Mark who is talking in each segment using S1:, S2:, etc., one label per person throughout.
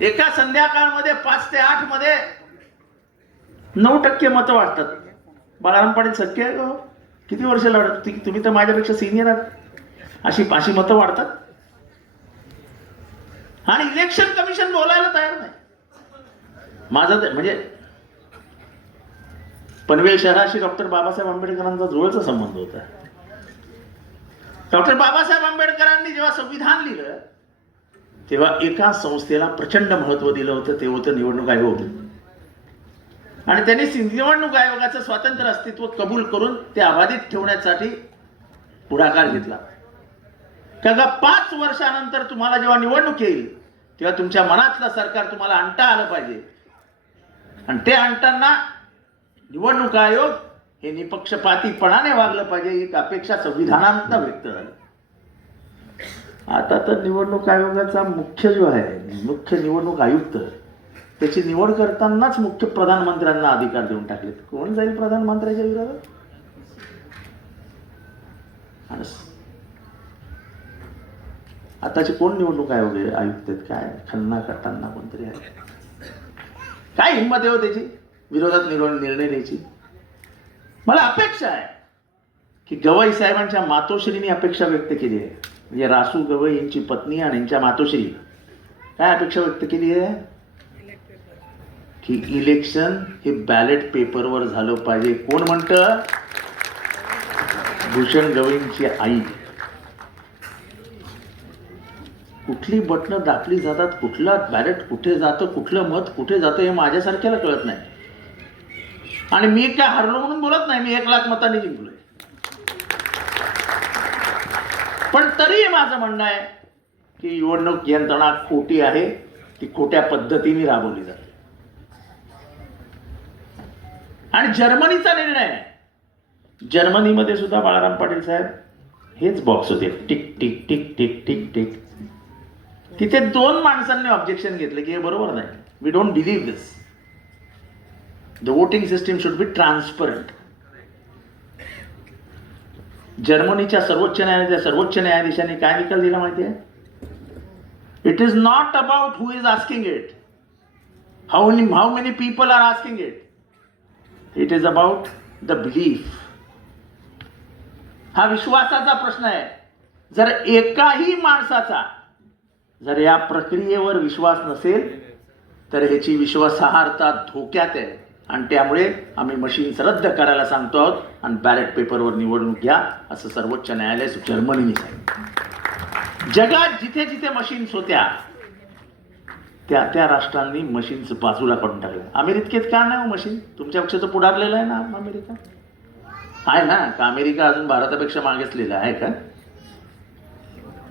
S1: एका संध्याकाळमध्ये पाच ते आठमध्ये नऊ टक्के मतं वाटतात बाळाराम पाटील सत्य आहे हो. किती वर्ष लढत तुम्ही तर माझ्यापेक्षा सिनियर आहात. अशी पाशी मतं वाढतात. आणि इलेक्शन कमिशन बोलायला तयार नाही. माझं ते- म्हणजे पनवेल शहराशी डॉक्टर बाबासाहेब आंबेडकरांचा जवळचा संबंध होता. डॉक्टर बाबासाहेब आंबेडकरांनी जेव्हा संविधान लिहिलं तेव्हा एका संस्थेला प्रचंड महत्त्व दिलं होतं ते होतं निवडणूक आयोग. आणि त्यांनी निवडणूक आयोगाचं स्वातंत्र्य अस्तित्व कबूल करून ते अबाधित ठेवण्यासाठी पुढाकार घेतला. का पाच वर्षानंतर तुम्हाला जेव्हा निवडणूक येईल तेव्हा तुमच्या मनातलं सरकार तुम्हाला आणता आलं पाहिजे. आणि ते आणताना निवडणूक आयोग हे निपक्षपातीपणाने वागलं पाहिजे एक अपेक्षा संविधानांत व्यक्त झाली. आता तर निवडणूक आयोगाचा मुख्य जो आहे मुख्य निवडणूक आयुक्त त्याची निवड करतानाच मुख्य प्रधानमंत्र्यांना अधिकार देऊन टाकलेत. कोण जाईल प्रधानमंत्र्याच्या विरोधात? आताचे कोण निवडणूक आयोग आहे- आयुक्त आहेत? काय? खन्ना करताना कोणतरी आहे? काय हिंमत आहे हो त्याची? विरोधात निर्णय द्यायची? मला अपेक्षा आहे की गवई साहेबांच्या मातोश्रीनी अपेक्षा व्यक्त केली आहे. म्हणजे रासू गवई यांची पत्नी आणि यांच्या मातोश्री. काय अपेक्षा व्यक्त केली आहे? की इलेक्शन हे बॅलेट पेपरवर झालं पाहिजे. कोण म्हणतं? भूषण गवईंची आई. कुठली बटणं दाखली जातात कुठला बॅलेट कुठे जातं कुठलं मत कुठे जातं हे माझ्यासारख्याला कळत नाही. आणि मी काय हरलो म्हणून बोलत नाही मी एक लाख मतांनी जिंकलो पण तरी माझं म्हणणं आहे की निवडणूक यंत्रणा खोटी आहे ती खोट्या पद्धतीने राबवली जाते. आणि जर्मनीचा निर्णय आहे. जर्मनीमध्ये सुद्धा बाळाराम पाटील साहेब हेच बॉक्स होते. Tick tick tick tick tick tick. तिथे दोन माणसांनी ऑब्जेक्शन घेतलं की हे बरोबर नाही. We don't believe this the voting system should be transparent जर्मनीच्या सर्वोच्च न्यायालयाच्या सर्वोच्च न्यायाधीशांनी काय निकाल दिला माहिती आहे it is not about who is asking it how many how many people are asking it it is about the belief हा विश्वासाचा प्रश्न आहे. जर एकाही माणसाचा जर या प्रक्रियेवर विश्वास नसेल तर ह्याची विश्वासार्हता धोक्यात आहे. आणि त्यामुळे आम्ही मशीन्स रद्द करायला सांगतो आहोत आणि बॅलेट पेपरवर निवडणूक घ्या असं सर्वोच्च न्यायालय जर्मनीने सांगितलं. जगात जिथे जिथे मशीन्स होत्या त्या त्या राष्ट्रांनी मशीन्स बाजूला काढून टाकल्या. अमेरिकेत का नाही हो मशीन तुमच्यापेक्षा तर पुढारलेलं आहे ना अमेरिका. आहे ना का अमेरिका अजून भारतापेक्षा मागेसलेला आहे का?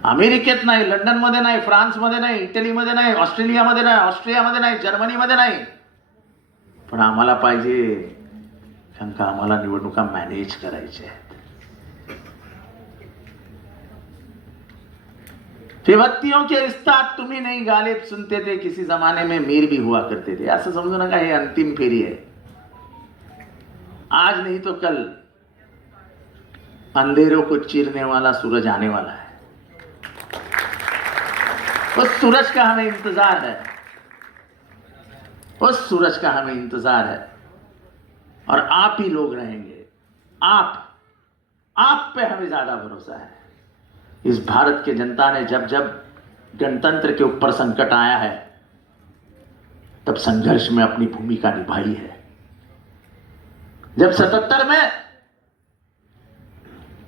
S1: अमेरिकेत नाही लंडनमध्ये नाही फ्रान्समध्ये नाही इटलीमध्ये नाही ऑस्ट्रेलियामध्ये नाही ऑस्ट्रियामध्ये नाही जर्मनीमध्ये नाही. पण आम्हाला पाहिजे कारण का आम्हाला निवडणुका मॅनेज करायच्या आहेत. विभक्तियों के रिश्ता तुम्ही नाही गालिब सुनते थे किसी जमाने में मीर भी हुआ करते थे. असं समजू नका हे अंतिम फेरी आहे. आज नहीं तो कल अंधेरों को चीरने वाला सूरज आने वाला है. उस सूरज का हमें इंतजार है। उस सूरज का हमें इंतज़ार है। और आप ही लोग रहेंगे। आप आप पे हमें ज़्यादा भरोसा है। इस भारत के जनता ने जब जब गणतंत्र के ऊपर संकट आया है, तब संघर्ष में अपनी भूमिका निभाई है। जब सतहत्तर में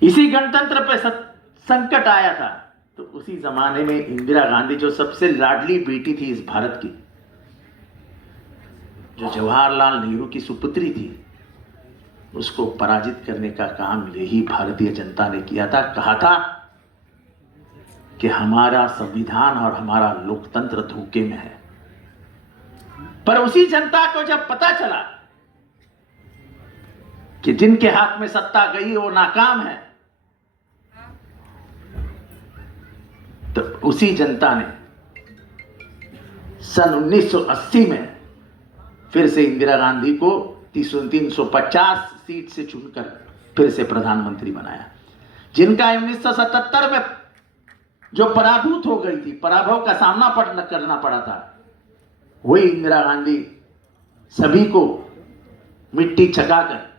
S1: इसी गणतंत्र पे संकट आया था तो उसी जमाने में इंदिरा गांधी जो सबसे लाडली बेटी थी इस भारत की जो जवाहरलाल नेहरू की सुपुत्री थी, उसको पराजित करने का काम यही भारतीय जनता ने किया था। कहा था कि हमारा संविधान और हमारा लोकतंत्र धोखे में है। पर उसी जनता को जब पता चला कि जिनके हाथ में सत्ता गई, वो नाकाम है तो उसी जनता ने सन 1980 में फिर से इंदिरा गांधी को 350 सीट से चुनकर फिर से प्रधानमंत्री बनाया। जिनका 1977 में जो पराभूत हो गई थी, पराभव का सामना पड़ना करना पड़ा था, वही इंदिरा गांधी सभी को मिट्टी छकाकर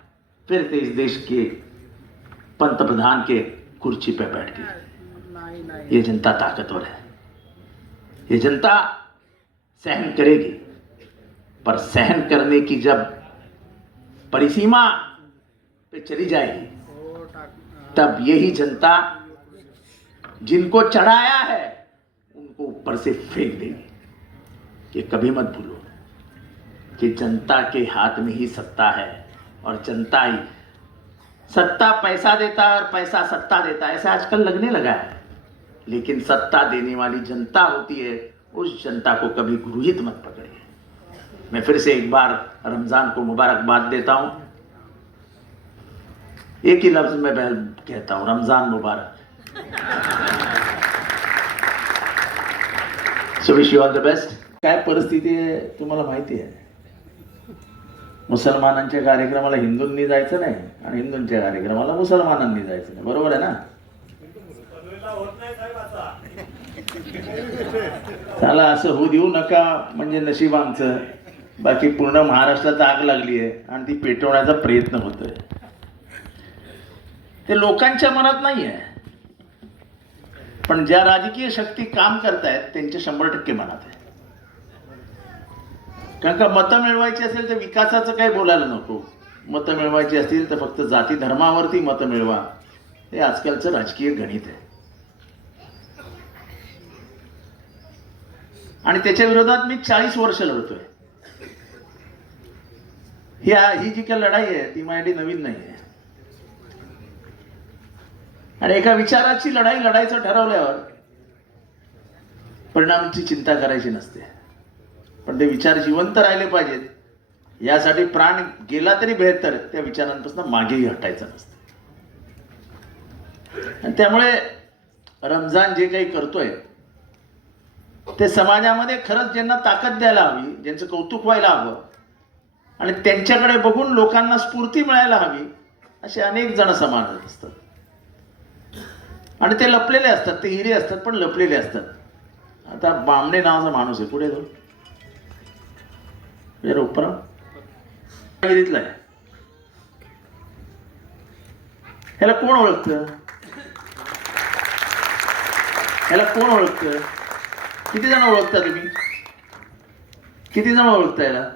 S1: फिर से इस देश के पंतप्रधान के कुर्सी पर बैठ गई। ये जनता ताकतवर है। ये जनता सहन करेगी। पर सहन करने की जब परिसीमा पे चली जाएगी, तब यही जनता जिनको चढ़ाया है, उनको ऊपर से फेंक देगी। ये कभी मत भूलो कि जनता के हाथ में ही सत्ता है और जनता ही सत्ता पैसा देता है और पैसा सत्ता देता है। ऐसा आजकल लगने लगा है। लेकिन सत्ता देने वाली जनता होती है, उस जनता को कभी गुरुहित मत पकड़िए। मैं फिर से एक बार रमजान को मुबारकबाद देता हूं। एक ही लफ्ज में मैं कहता हूं रमजान मुबारक। So wish you all the best काय परिस्थिती आहे तुम्हाला माहिती आहे? मुसलमानांच्या कार्यक्रमाला हिंदूंनी जायचं नाही आणि हिंदूंच्या कार्यक्रमाला मुसलमानांनी जायचं नाही. बरोबर आहे ना? त्याला असं होऊ देऊ नका म्हणजे नशीब आमचं. बाकी पूर्ण महाराष्ट्रात आग लागली आहे आणि ती पेटवण्याचा प्रयत्न होतोय. ते लोकांच्या मनात नाही आहे पण ज्या राजकीय शक्ती काम करतायत त्यांच्या शंभर टक्के मनात आहे. कारण का मतं मिळवायची असेल तर विकासाचं काही बोलायला नको. मतं मिळवायची असतील तर फक्त जाती धर्मावरती मतं मिळवा. हे आजकालचं राजकीय गणित आहे. आणि त्याच्या विरोधात मी चाळीस वर्ष लढतोय. ही ही जी काही लढाई आहे ती माझ्यासाठी नवीन नाही आहे आणि एका विचाराची लढाई लढायचं ठरवल्यावर परिणामाची चिंता करायची नसते. पण ते विचार जिवंत राहिले पाहिजेत. यासाठी प्राण गेला तरी बेहतर त्या विचारांपासून मागेही हटायचं नसतं. आणि त्यामुळे रमजान जे काही करतोय ते समाजामध्ये खरंच ज्यांना ताकद द्यायला हवी ज्यांचं कौतुक व्हायला हवं आणि त्यांच्याकडे बघून लोकांना स्फूर्ती मिळायला हवी असे अनेक जण समाजात असतात. आणि ते लपलेले असतात ते हिरे असतात पण लपलेले असतात. आता बामणे नावाचा माणूस आहे. पुढे तो उपरा. आहे. ह्याला कोण ओळखतं? ह्याला कोण ओळखतं? किती जण ओळखता तुम्ही? किती जण ओळखता याला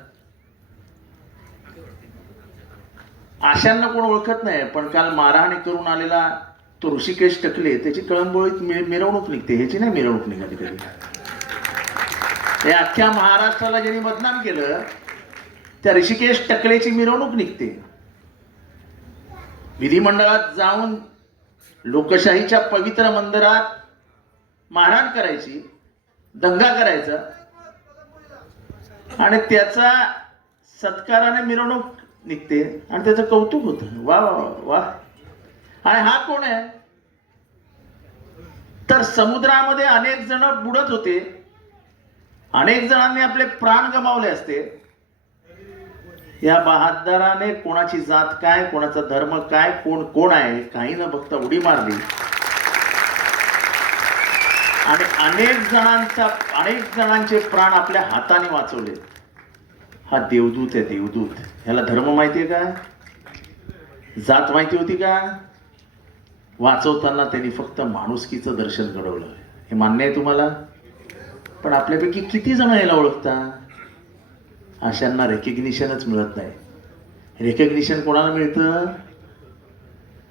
S1: आशांना कोण ओळखत नाही पण काल मारहाणी करून आलेला तो ऋषिकेश टकले त्याची कळंबोळीत मिरवणूक निघते ह्याची नाही मिरवणूक निघाली कधी. हे अख्ख्या महाराष्ट्राला ज्यांनी बदनाम केलं त्या ऋषिकेश टकलेची मिरवणूक निघते. विधिमंडळात जाऊन लोकशाहीच्या पवित्र मंदिरात मारहाण करायची दंगा करायचा आणि त्याचा सत्काराने मिरवणूक निघते. आणि त्याचं कौतुक होतं. वा वा वा वा. आणि हा कोण आहे? तर समुद्रामध्ये अनेक जण बुडत होते. अनेक जणांनी आपले प्राण गमावले असते. या बहादराने कोणाची जात काय कोणाचा धर्म काय कोण कोण आहे काही न बघता उडी मारली. आणि अनेक जणांचा अनेक जणांचे प्राण आपल्या हाताने वाचवले. हा देवदूत आहे देवदूत. ह्याला धर्म माहिती आहे का? जात माहिती होती का? वाचवताना त्यांनी फक्त माणुसकीचं दर्शन घडवलं. हे मान्य आहे तुम्हाला? पण आपल्यापैकी किती जण याला ओळखता? अशांना रेकग्निशनच मिळत नाही. रेकग्निशन कोणाला मिळतं?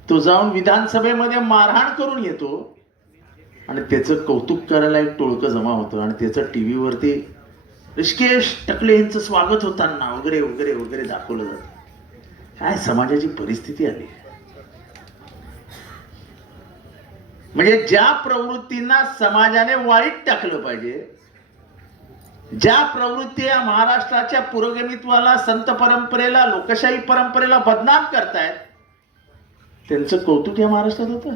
S1: तो जाऊन विधानसभेमध्ये मारहाण करून येतो. आणि त्याचं कौतुक करायला एक टोळकं जमा होतं आणि त्याचं टी व्हीवरती ऋषिकेश टकले यांचं स्वागत होताना वगैरे वगैरे वगैरे दाखवलं जात. काय समाजाची परिस्थिती आली? म्हणजे ज्या प्रवृत्तींना समाजाने वाईट टाकलं पाहिजे ज्या प्रवृत्ती या महाराष्ट्राच्या पुरोगमित्वाला संत परंपरेला लोकशाही परंपरेला बदनाम करतायत त्यांचं कौतुक या महाराष्ट्रात होतं?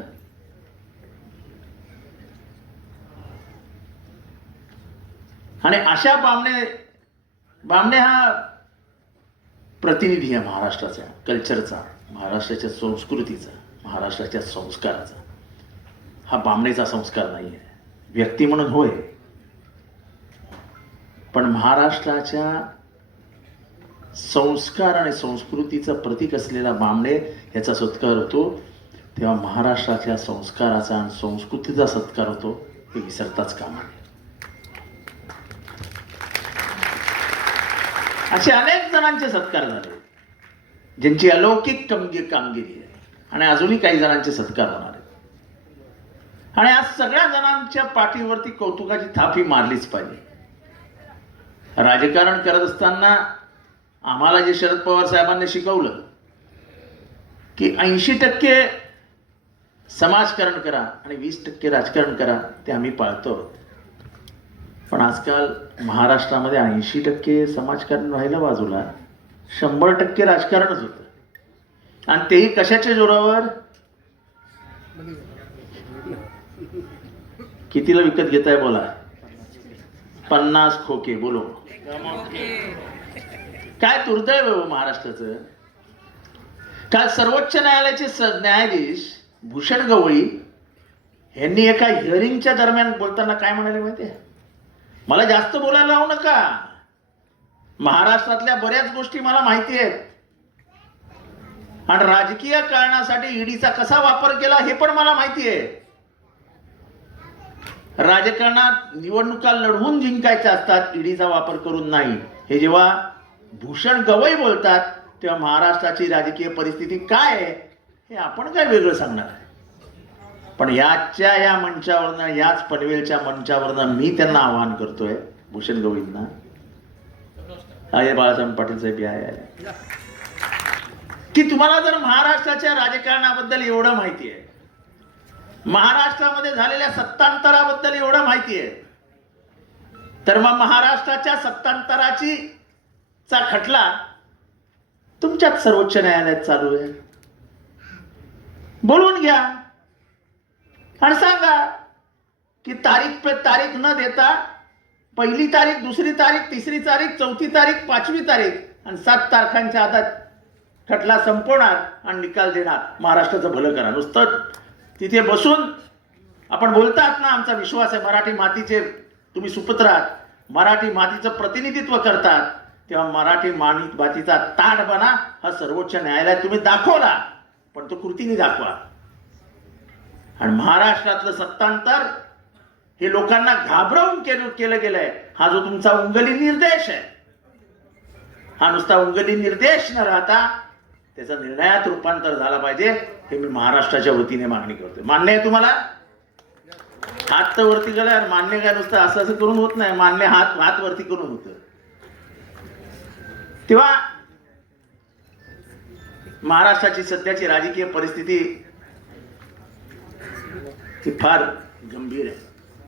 S1: आणि अशा बामणे बामणे हा प्रतिनिधी आहे महाराष्ट्राचा कल्चरचा महाराष्ट्राच्या संस्कृतीचा महाराष्ट्राच्या संस्काराचा. हा बामणेचा संस्कार नाही आहे व्यक्ती म्हणून होय. पण महाराष्ट्राच्या संस्कार आणि संस्कृतीचं प्रतीक असलेला बामणे याचा सत्कार होतो. तेव्हा महाराष्ट्राच्या संस्काराचा आणि संस्कृतीचा सत्कार होतो. हे विसरताच कामा नये असे अनेक जणांचे सत्कार झाले. ज्यांची अलौकिक कमगी कामगिरी आहे. आणि अजूनही काही जणांचे सत्कार होणार आहेत. आणि आज सगळ्या जणांच्या पाठीवरती कौतुकाची थापी मारलीच पाहिजे. राजकारण करत असताना आम्हाला जे शरद पवार साहेबांनी शिकवलं की ऐंशी टक्के समाजकारण करा आणि वीस टक्के राजकारण करा ते आम्ही पाळतो. पण आजकाल महाराष्ट्रामध्ये ऐंशी टक्के समाजकारण राहिलं बाजूला शंभर टक्के राजकारणच होतं. आणि तेही कशाच्या जोरावर? कितीला विकत घेताय बोला? पन्नास खोके बोलो. काय दुर्दैव आहे महाराष्ट्राचं? काल सर्वोच्च न्यायालयाचे स- न्यायाधीश भूषण गवळी यांनी एका हिअरिंगच्या दरम्यान बोलताना काय म्हणाले माहिती आहे मला जास्त बोलायला लावू नका. महाराष्ट्रातल्या बऱ्याच गोष्टी मला माहिती आहेत. आणि राजकीय कारणासाठी ईडीचा कसा वापर केला हे पण मला माहिती आहे. राजकारणात निवडणुका लढवून जिंकायच्या असतात ईडीचा वापर करून नाही. हे जेव्हा भूषण गवई बोलतात तेव्हा महाराष्ट्राची राजकीय परिस्थिती काय आहे हे आपण काय वेगळं सांगणार? आहे पण याच्या या मंचावरनं याच पनवेलच्या मंचावरनं मी त्यांना आवाहन करतोय भूषण गोविंदना. अजय बाळासाहेब पाटील साहेब या की तुम्हाला जर महाराष्ट्राच्या राजकारणाबद्दल एवढं माहिती आहे महाराष्ट्रामध्ये झालेल्या सत्तांतराबद्दल एवढं माहिती आहे तर मग महाराष्ट्राच्या सत्तांतराची चा खटला तुमच्याच सर्वोच्च न्यायालयात चालू आहे. बोलून घ्या. आणि सांगा की तारीख पे तारीख न देता पहिली तारीख दुसरी तारीख तिसरी तारीख चौथी तारीख पाचवी तारीख आणि सात तारखांच्या आधात खटला संपवणार आणि निकाल देणार. महाराष्ट्राचं भलं करा. नुसतं तिथे बसून आपण बोलतात ना आमचा विश्वास आहे मराठी मातीचे तुम्ही सुपुत्र आहात मराठी मातीचं प्रतिनिधित्व करतात. तेव्हा मराठी माणी मातीचा बना हा सर्वोच्च न्यायालयात तुम्ही दाखवला पण तो कृतीने दाखवा. आणि महाराष्ट्रातलं सत्तांतर हे लोकांना घाबरवून केलं केलं गेलंय. हा जो तुमचा उंगली निर्देश आहे हा नुसता उंगली निर्देश न राहता त्याचा निर्णयात रूपांतर झाला पाहिजे हे मी महाराष्ट्राच्या वतीने मागणी करतोय. मान्य आहे तुम्हाला? हात तर वरती गेला मान्य काय नुसतं असं असं करून होत नाही. मान्य हात हात वरती करून होत. तेव्हा महाराष्ट्राची सध्याची राजकीय परिस्थिती ही फार गंभीर आहे.